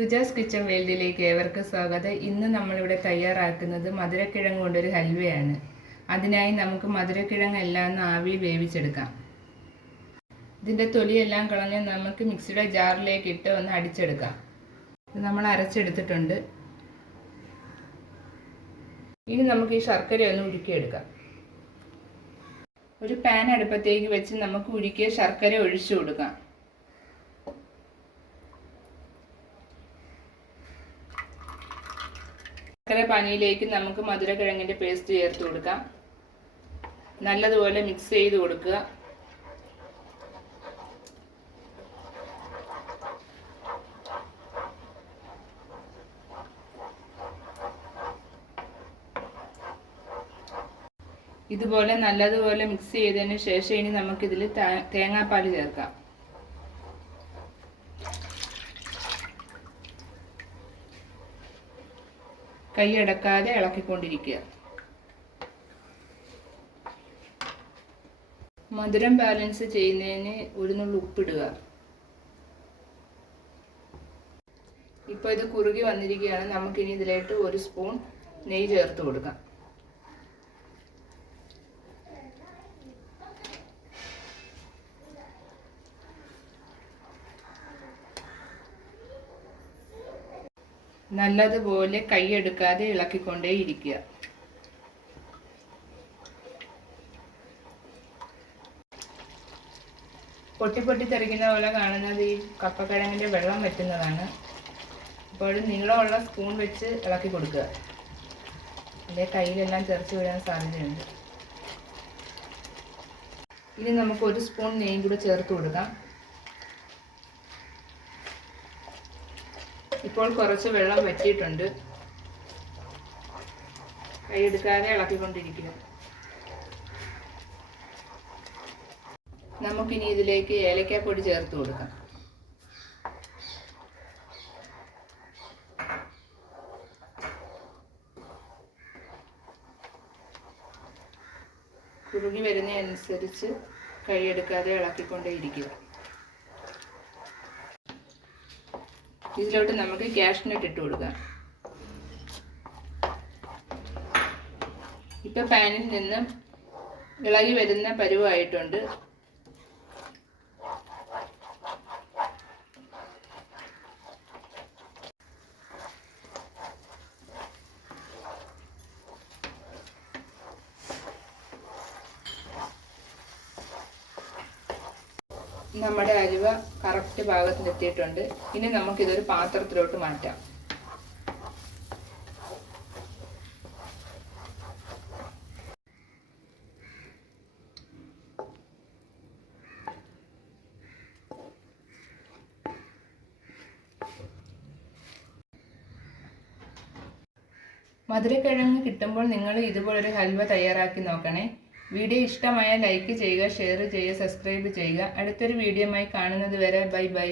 Suja's kitchen വേൾഡിലേക്ക് ഏവർക്കും സ്വാഗതം. ഇന്ന് നമ്മളിവിടെ തയ്യാറാക്കുന്നത് മധുരക്കിഴങ്ങ് കൊണ്ടൊരു ഹൽവയാണ്. അതിനായി നമുക്ക് മധുരക്കിഴങ്ങ് എല്ലാം ആവിയിൽ വേവിച്ചെടുക്കാം. ഇതിന്റെ തൊലിയെല്ലാം കളഞ്ഞ് നമുക്ക് മിക്സിയുടെ ജാറിലേക്ക് ഇട്ട് ഒന്ന് അടിച്ചെടുക്കാം. ഇത് നമ്മൾ അരച്ചെടുത്തിട്ടുണ്ട്. ഇനി നമുക്ക് ഈ ശർക്കര ഒന്ന് ഉരുക്കിയെടുക്കാം. ഒരു പാൻ അടുപ്പത്തേക്ക് വെച്ച് നമുക്ക് ഉരുക്കിയ ശർക്കര ഒഴിച്ചു കൊടുക്കാം. ശർക്കര പാനിയിലേക്ക് നമുക്ക് മധുരക്കിഴങ്ങിന്റെ പേസ്റ്റ് ചേർത്ത് കൊടുക്കാം. നല്ലതുപോലെ മിക്സ് ചെയ്ത് കൊടുക്കുക. ഇതുപോലെ നല്ലതുപോലെ മിക്സ് ചെയ്തതിന് ശേഷം ഇനി നമുക്കിതിൽ തേങ്ങാപ്പാൽ ചേർക്കാം. കൈയടക്കാതെ ഇളക്കിക്കൊണ്ടിരിക്കുക. മധുരം ബാലൻസ് ചെയ്യുന്നതിന് ഒരു നുള്ളു ഉപ്പിടുക. ഇപ്പോൾ ഇത് കുറുകി വന്നിരിക്കുകയാണ്. നമുക്കിനി ഇതിലേക്ക് ഒരു സ്പൂൺ നെയ്യ് ചേർത്ത് കൊടുക്കാം. നല്ലതുപോലെ കൈയെടുക്കാതെ ഇളക്കിക്കൊണ്ടേ ഇരിക്കുക. പൊട്ടി പൊട്ടി തെറിക്കുന്ന പോലെ കാണുന്നത് ഈ കപ്പക്കിഴങ്ങിന്റെ വെള്ളം വറ്റുന്നതാണ്. അപ്പോൾ നീളമുള്ള സ്പൂൺ വെച്ച് ഇളക്കി കൊടുക്കുക. അല്ലെ കയ്യിലെല്ലാം തെറിച്ച് വീഴാൻ സാധ്യതയുണ്ട്. ഇനി നമുക്ക് ഒരു സ്പൂൺ നെയ്യും കൂടെ ചേർത്ത് കൊടുക്കാം. ഇപ്പോൾ കുറച്ച് വെള്ളം വറ്റിയിട്ടുണ്ട്. കൈയെടുക്കാതെ ഇളക്കിക്കൊണ്ടിരിക്കുക. നമുക്കിനി ഇതിലേക്ക് ഏലക്കാപ്പൊടി ചേർത്ത് കൊടുക്കാം. കുറുകി വരുന്നതനുസരിച്ച് കൈയെടുക്കാതെ ഇളക്കിക്കൊണ്ടേയിരിക്കുക. ഇതിലോട്ട് നമുക്ക് ക്യാഷ്നട്ട് ഇട്ട് കൊടുക്കാം. ഇപ്പം പാനിൽ നിന്ന് ഇളകി വരുന്ന പരുവായിട്ടുണ്ട്. നമ്മുടെ അലുവ കറക്റ്റ് പാകത്തിലെത്തിയിട്ടുണ്ട് ഇനി നമുക്ക് ഇതൊരു പാത്രത്തിലോട്ട് മാറ്റാം. മധുരക്കിഴങ്ങ് കിട്ടുമ്പോൾ നിങ്ങൾ ഇതുപോലൊരു ഹൽവ തയ്യാറാക്കി നോക്കണേ. വീഡിയോ ഇഷ്ടമായ ലൈക്ക് ചെയ്യുക ഷെയർ ചെയ്യുക സബ്സ്ക്രൈബ് ചെയ്യുക. അടുത്തൊരു വീഡിയോയുമായി കാണുന്നത് വരെ ബൈ ബൈ.